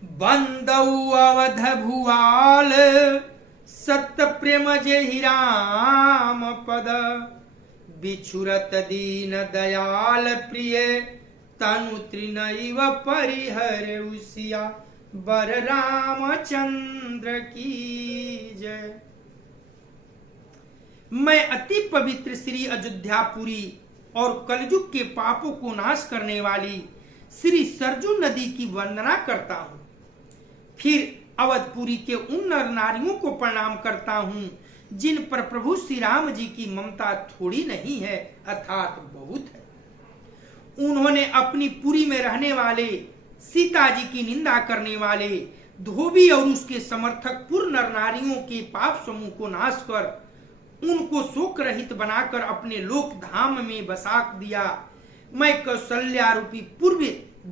बंदौ अवध भुआल सत्य प्रेम जेहि राम पद, बिछुरत दीन दयाल प्रिय तनु त्रिनैव परिहर उसिया बर रामचंद्र की जय। मैं अति पवित्र श्री अयोध्यापुरी और कलयुग के पापों को नाश करने वाली श्री सरजू नदी की वंदना करता हूँ। फिर अवधपुरी के उन नर नारियों को प्रणाम करता हूँ जिन पर प्रभु श्री राम जी की ममता थोड़ी नहीं है अर्थात बहुत है। उन्होंने अपनी पुरी में रहने वाले सीता जी की निंदा करने वाले धोबी और उसके समर्थक पुर नर नारियों के पाप समूह को नाश कर उनको शोक रहित बनाकर अपने लोक धाम में बसा दिया। मैं कौशल्या रूपी पूर्व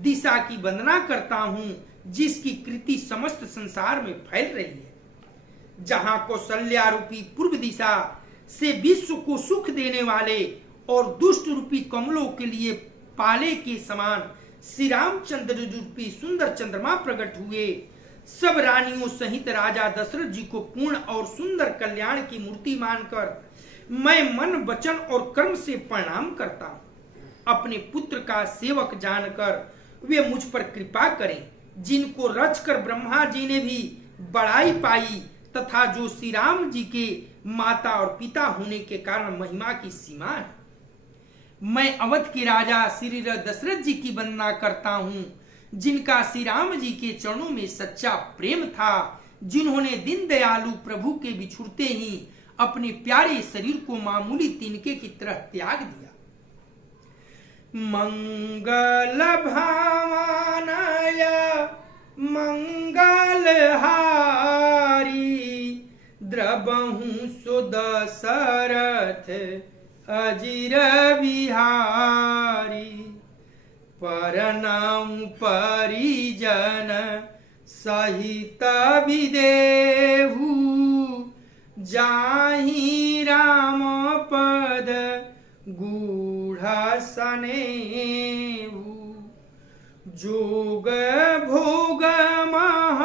दिशा की वंदना करता हूँ जिसकी कृति समस्त संसार में फैल रही है। जहाँ कौशल्या रूपी पूर्व दिशा से विश्व को सुख देने वाले और दुष्ट रूपी कमलों के लिए पाले के समान श्री रामचंद्र रूपी सुंदर चंद्रमा प्रकट हुए। सब रानियों सहित राजा दशरथ जी को पूर्ण और सुंदर कल्याण की मूर्ति मानकर मैं मन वचन और कर्म से प्रणाम करता हूँ। अपने पुत्र का सेवक जानकर वे मुझ पर कृपा करें, जिनको रचकर ब्रह्मा जी ने भी बड़ाई पाई तथा जो श्री राम जी के माता और पिता होने के कारण महिमा की सीमा है। मैं अवध के राजा श्री दशरथ जी की वंदना करता हूँ जिनका श्री राम जी के चरणों में सच्चा प्रेम था, जिन्होंने दीन दयालु प्रभु के बिछुड़ते ही अपने प्यारे शरीर को मामूली तिनके की तरह त्याग दिया। मंगल भावनाय मंगलहारी, द्रबहु सुदशरथ अजिर बिहारी। परनाम परिजन सहित विदेहु, जाहि राम पद गूढ़ सनेहु। जोग भोग मह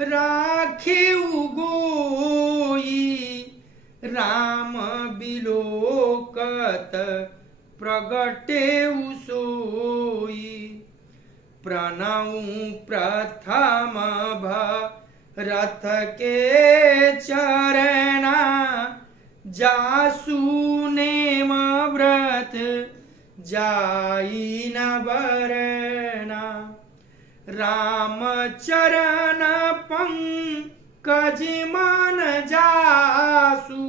राखेउ गोई, राम बिलोकत प्रगटेउ सोई। प्रणऊ प्रथम भरत के चरणा, जासु नेम व्रत जाई न बरना। राम चरण पंकज मन जासु,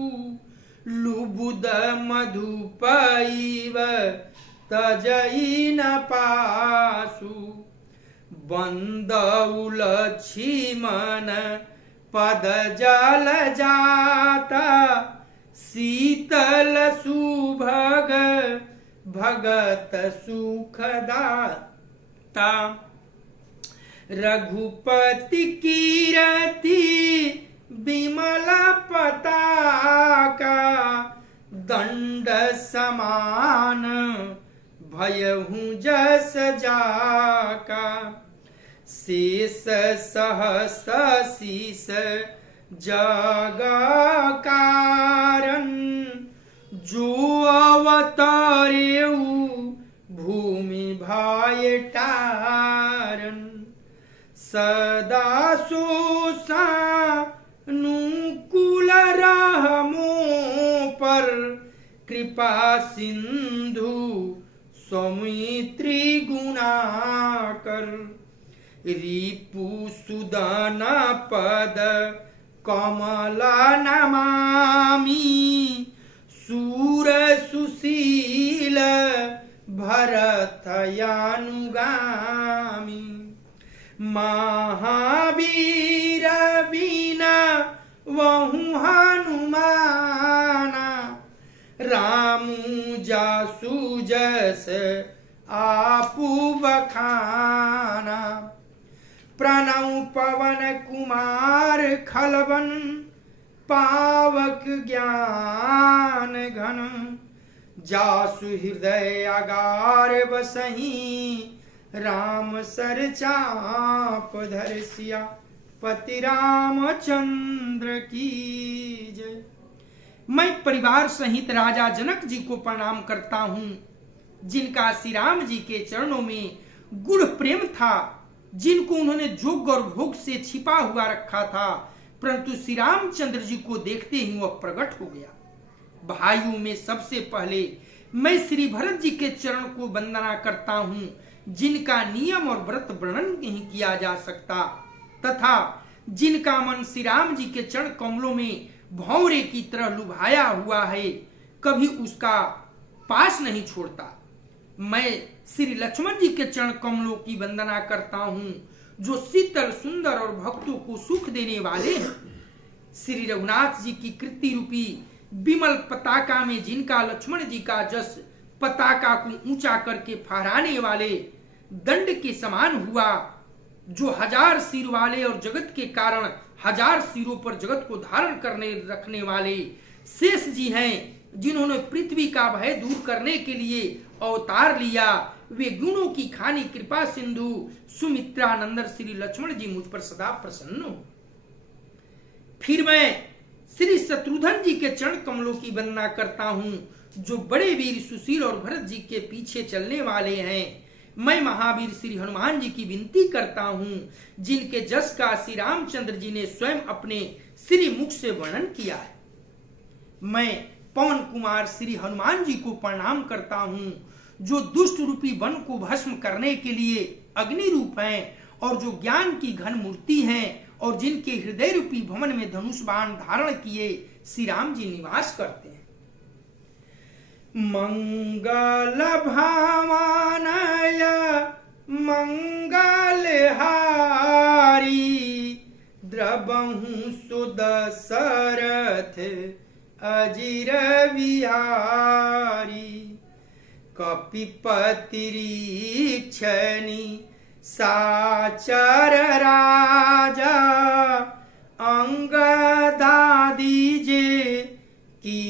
लुबुद मधुपैव तजई न पासु। बंदौ लक्ष्मण पद जल जाता, शीतल सुभग भगत सुखदाता। रघुपति कीरति विमल पताका, दंड समान भयहु जस जाका। शेष सहस शीस जग कारण, जो अवतारेउ भूमि भाय टारन। सदा सोसानुकूल रहमो पर, कृपा सिंधु सौमित्री गुणाकर। रिपु सुदन पद कमला नमामि, सूर सुशील भरतयानुगामी। महावीर बिना वहु हनुमाना, रामु जासु जस आपु बखाना। प्रणव पवन कुमार खलबन पावक ज्ञान घन जासु हृदय अगार बसही राम सर चाप धर सिया पति रामचंद्र की जय। मैं परिवार सहित राजा जनक जी को प्रणाम करता हूँ, जिनका श्री राम जी के चरणों में गुढ़ प्रेम था, जिनको उन्होंने जोग और भोग से छिपा हुआ रखा था, परंतु श्री रामचंद्र जी को देखते ही वह प्रकट हो गया। भाइयों में सबसे पहले मैं श्री भरत जी के चरण को वंदना करता हूँ, जिनका नियम और व्रत वर्णन नहीं किया जा सकता, तथा जिनका मन श्री राम जी के चरण कमलों में भौरे की तरह लुभाया हुआ है, कभी उसका पास नहीं छोड़ता। मैं श्री लक्ष्मण जी के चरण कमलों की वंदना करता हूँ, जो शीतल सुंदर और भक्तों को सुख देने वाले हैं। श्री रघुनाथ जी की कृति रूपी विमल पताका में जिनका लक्ष्मण जी का जस पताका को ऊंचा करके फहराने वाले दंड के समान हुआ, जो 1000 सिर वाले और जगत के कारण 1000 सिरों पर जगत को धारण करने रखने वाले शेष जी हैं, जिन्होंने पृथ्वी का भय दूर करने के लिए अवतार लिया। वे गुणों की खानी कृपा सिंधु सुमित्रा नंदन श्री लक्ष्मण जी मुझ पर सदा प्रसन्न हो। फिर मैं श्री शत्रुघ्न जी के चरण कमलों की वंदना करता हूँ, जो बड़े वीर सुशील और भरत जी के पीछे चलने वाले हैं। मैं महावीर श्री हनुमान जी की विनती करता हूँ, जिनके जस का श्री रामचंद्र जी ने स्वयं अपने श्री मुख से वर्णन किया है। मैं पवन कुमार श्री हनुमान जी को प्रणाम करता हूँ, जो दुष्ट रूपी वन को भस्म करने के लिए अग्नि रूप हैं और जो ज्ञान की घन मूर्ति हैं और जिनके हृदय रूपी भवन में धनुष बाण धारण किए श्री राम जी निवास करते हैं। मंगल भावनय मंगलहारी द्रबहु सुदशरथ अजिर बिहारी कपिपति रीक्षणी साचर राजा अंगदादी जे की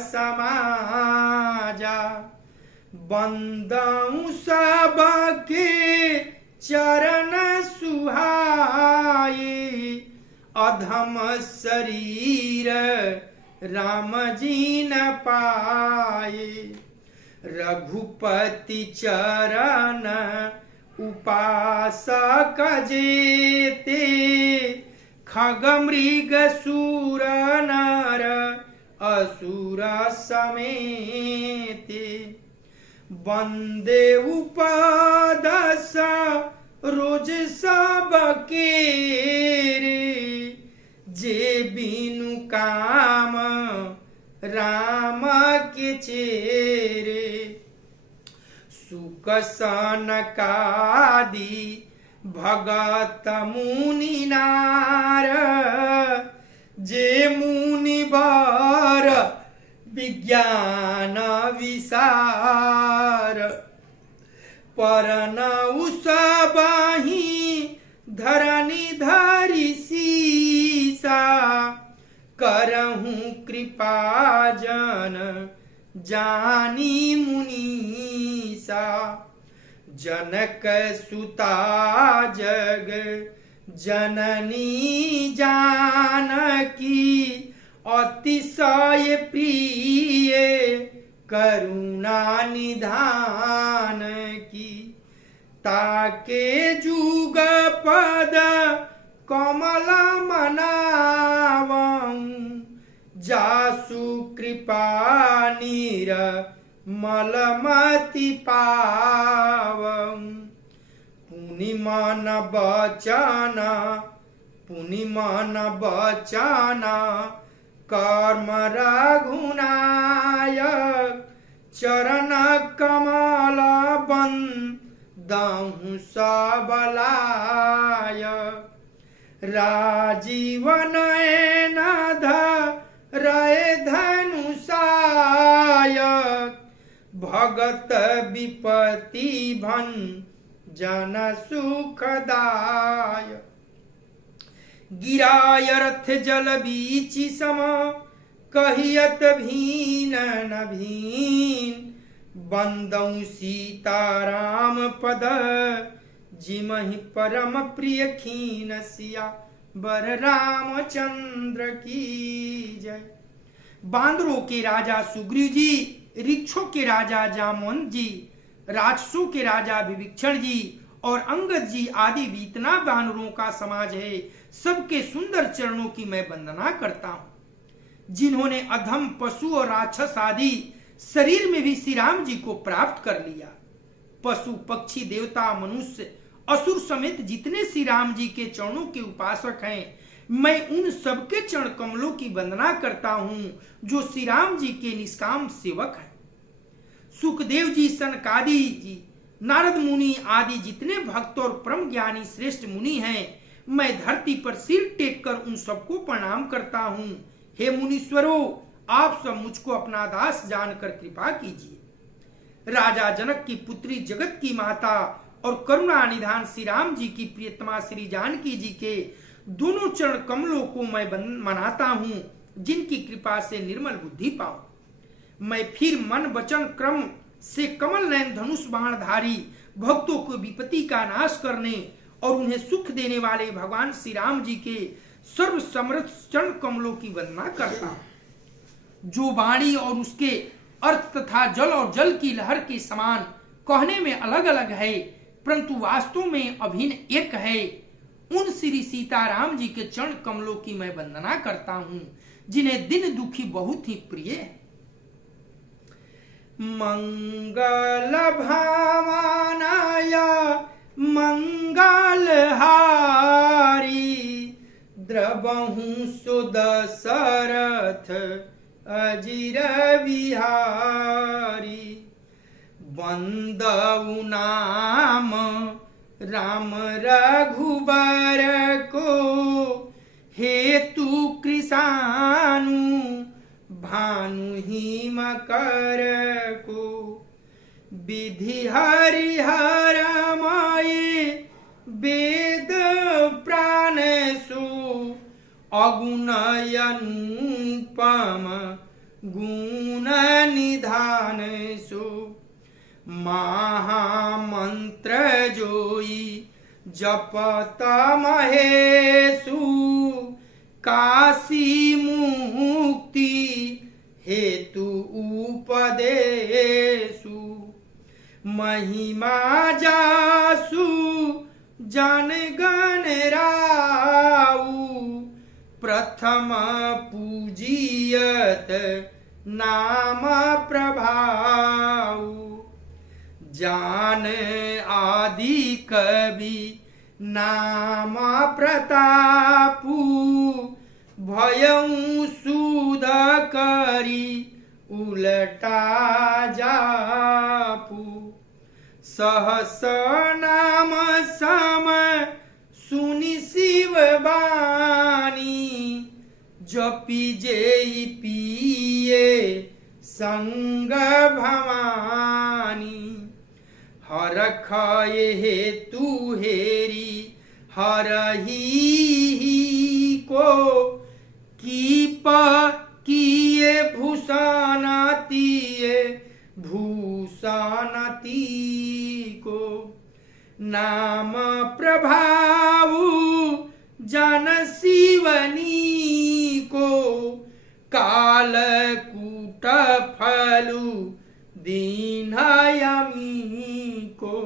समाजा बंदऊ सबके चरण सुहाए अधम शरीर राम जी न पाए रघुपति चरण उपासक जेते खग मृग सूर नर असुर समेते वंदे उपदस रोज सबके जे बिनु काम राम के चेरे सुख सनकादि भगत मुनि नार जे मुनि बर विज्ञान विसार परनउ सबहि धरनी धरि सीसा करहूं कृपा जन जानी मुनीसा जनक सुता जग जननी जानकी अतिशय प्रिय करुणा निधान की ताके जुग पद कमल मनावं जासु कृपा नीर मलमति पावं पुनिमान बचना कर्म रघुनायक चरण कमल बंदहु सबलायक राजीव नयन धरय धनुषायक भगत विपति भन जन सुखदाय। गिराय रथ जल बीचि सम, कहियत भीन न भीन। बंदौ सीताराम पद, जिमहि परम प्रिय खीन। सिया बर रामचंद्र की जय। बांदरों के राजा सुग्रीव जी, वृक्षों के राजा जामवंत जी, राक्षसों के राजा विभीषण जी और अंगद जी आदि जितना वानरों का समाज है, सबके सुंदर चरणों की मैं वंदना करता हूं, जिन्होंने अधम पशु और राक्षस आदि शरीर में भी श्री राम जी को प्राप्त कर लिया। पशु पक्षी देवता मनुष्य असुर समेत जितने श्री राम जी के चरणों के उपासक हैं, मैं उन सबके चरण कमलों की वंदना करता हूं, जो श्री राम जी के निष्काम सेवक हैं। सुखदेव जी, सनकादि जी, नारद मुनि आदि जितने भक्त और परम ज्ञानी श्रेष्ठ मुनि हैं, मैं धरती पर सिर टेक कर उन सबको प्रणाम करता हूं। हे मुनीश्वरों, आप सब मुझको अपना दास जानकर कृपा कीजिए। राजा जनक की पुत्री, जगत की माता और करुणा निधान श्री राम जी की प्रियतमा श्री जानकी जी के दोनों चरण कमलों को मैं मनाता हूं, जिनकी कृपा से निर्मल बुद्धि पाऊं। मैं फिर मन वचन क्रम से कमल नयन धनुष बाणधारी भक्तों को विपत्ति का नाश करने और उन्हें सुख देने वाले भगवान श्री राम जी के सर्व समर्थ चरण कमलों की वंदना करता हूं, जो वाणी और उसके अर्थ तथा जल और जल की लहर के समान कहने में अलग अलग है, परंतु वास्तव में अभिन्न एक है। उन श्री सीताराम जी के चरण कमलों की मैं वंदना करता हूं, जिन्हें दिन दुखी बहुत ही प्रिय है। मंगल भावनाय मंगल हारी, द्रवहु सुदशरथ अजिर बिहारी। वंदऊ नाम राम रघुबर को, हेतु कृषानु भानु हिम कर को। विधि हरिहर माये वेद प्राण सु, अगुण अनुपम गुण निधान सु। महामंत्र जोई जपत महेशु, काशी मुक्ति हेतु उपदेशु। महिमा जासु जन गण राउ, प्रथम पूजियत नाम प्रभाऊ। जान आदि कवि नाम प्रतापु, भयउ सुध करी उलटा जापु। सहस नाम सम सुनि शिव बानी, जपि जेई पिए संग भवानी। हर खाए हेतु हेरी हरही को, कीप किए भूषणतिये भूषणती को। नाम प्रभावु जन शिवनी को, कालकूट फलु दीनयमी को।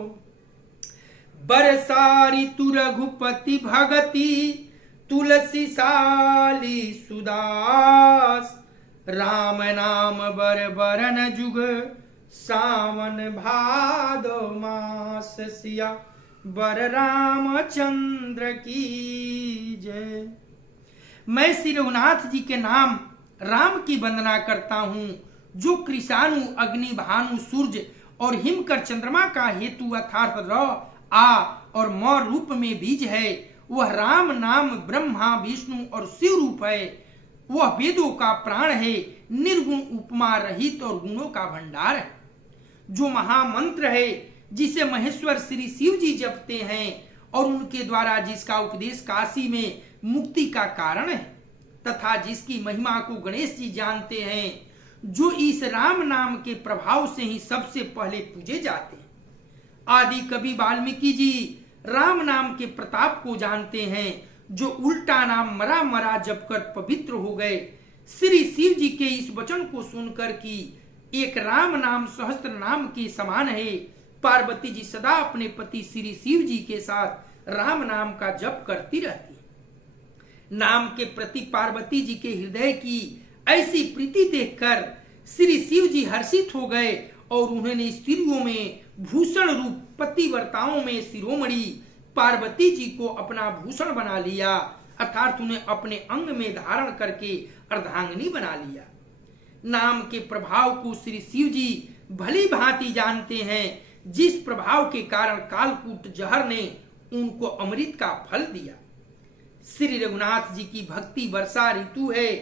बरसारी तु रघुपति भगति, तुलसी साली सुदास। राम नाम बर बरन जुग, सावन भादो मास। सिया बर रामचंद्र की जय। मैं श्री रघुनाथ जी के नाम राम की वंदना करता हूँ, जो कृषाणु अग्नि भानु सूर्य और हिमकर चंद्रमा का हेतु अर्थात र आ और म रूप में बीज है। वह राम नाम ब्रह्मा विष्णु और शिव रूप है। वह वेदों का प्राण है, निर्गुण उपमा रहित और गुणों का भंडार है। जो महामंत्र है जिसे महेश्वर श्री शिव जी जपते हैं और उनके द्वारा जिसका उपदेश काशी में मुक्ति का कारण है, तथा जिसकी महिमा को गणेश जी जानते हैं, जो इस राम नाम के प्रभाव से ही सबसे पहले पूजे जाते हैं। आदि कवि वाल्मीकि जी राम नाम के प्रताप को जानते हैं, जो उल्टा नाम मरा मरा जपकर पवित्र हो गए। श्री शिव जी के इस वचन को सुनकर कि एक राम नाम सहस्त्र नाम के समान है, पार्वती जी सदा अपने पति श्री शिव जी के साथ राम नाम का जप करती रहती। नाम के प्रति पार्वती जी के हृदय की ऐसी प्रीति देखकर श्री शिव जी हर्षित हो गए और उन्होंने स्त्रियों में भूषण रूप पतिव्रताओं में शिरोमणि पार्वती जी को अपना भूषण बना लिया, अर्थात उन्हें अपने अंग में धारण करके अर्धांगिनी बना लिया। नाम के प्रभाव को श्री शिव जी भली भांति जानते हैं, जिस प्रभाव के कारण कालकूट जहर ने उनको अमृत का फल दिया। श्री रघुनाथ जी की भक्ति वर्षा ऋतु है।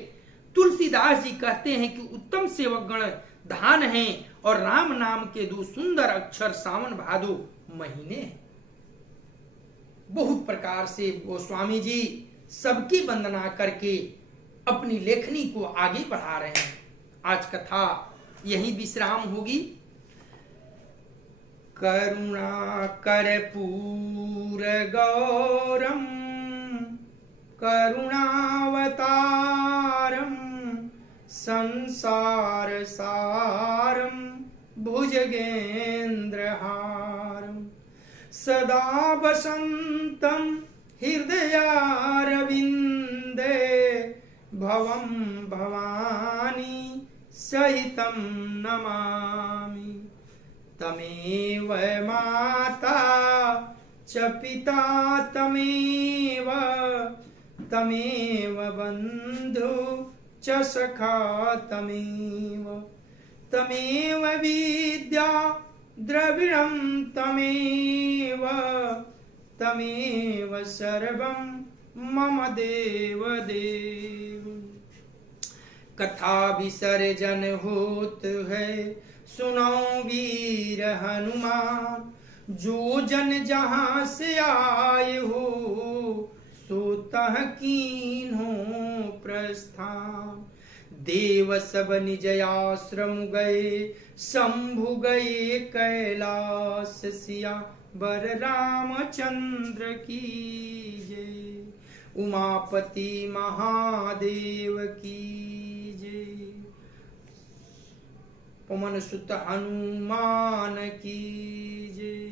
तुलसीदास जी कहते हैं कि उत्तम सेवकगण धान हैं और राम नाम के दो सुंदर अक्षर सावन भादो महीने हैं। बहुत प्रकार से गोस्वामी जी सबकी वंदना करके अपनी लेखनी को आगे बढ़ा रहे हैं। आज कथा यही विश्राम होगी। करुणा कर्पूर गौरम करुणावतारम संसार सारम भुजगेन्द्रहारम सदा वसंतम हृदयारविंदे भवम भवानी सहितं नमामि। तमेव माता च पिता तमेव बंधु च सखा तमेव विद्या द्रविणं तमेव सर्वं मम देव। कथा विसर्जन होत है सुनो वीर हनुमान, जो जन जहां से आए हो सो तह कीन्हो प्रस्थान। देव सब निज आश्रम गए शंभु गए कैलाश, सिया बर रामचंद्र की जय। उमापति महादेव की जय। पवन सुत हनुमान की जय।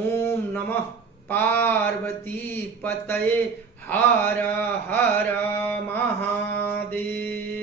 ओम नमः पार्वती पतये हर हर महादेव।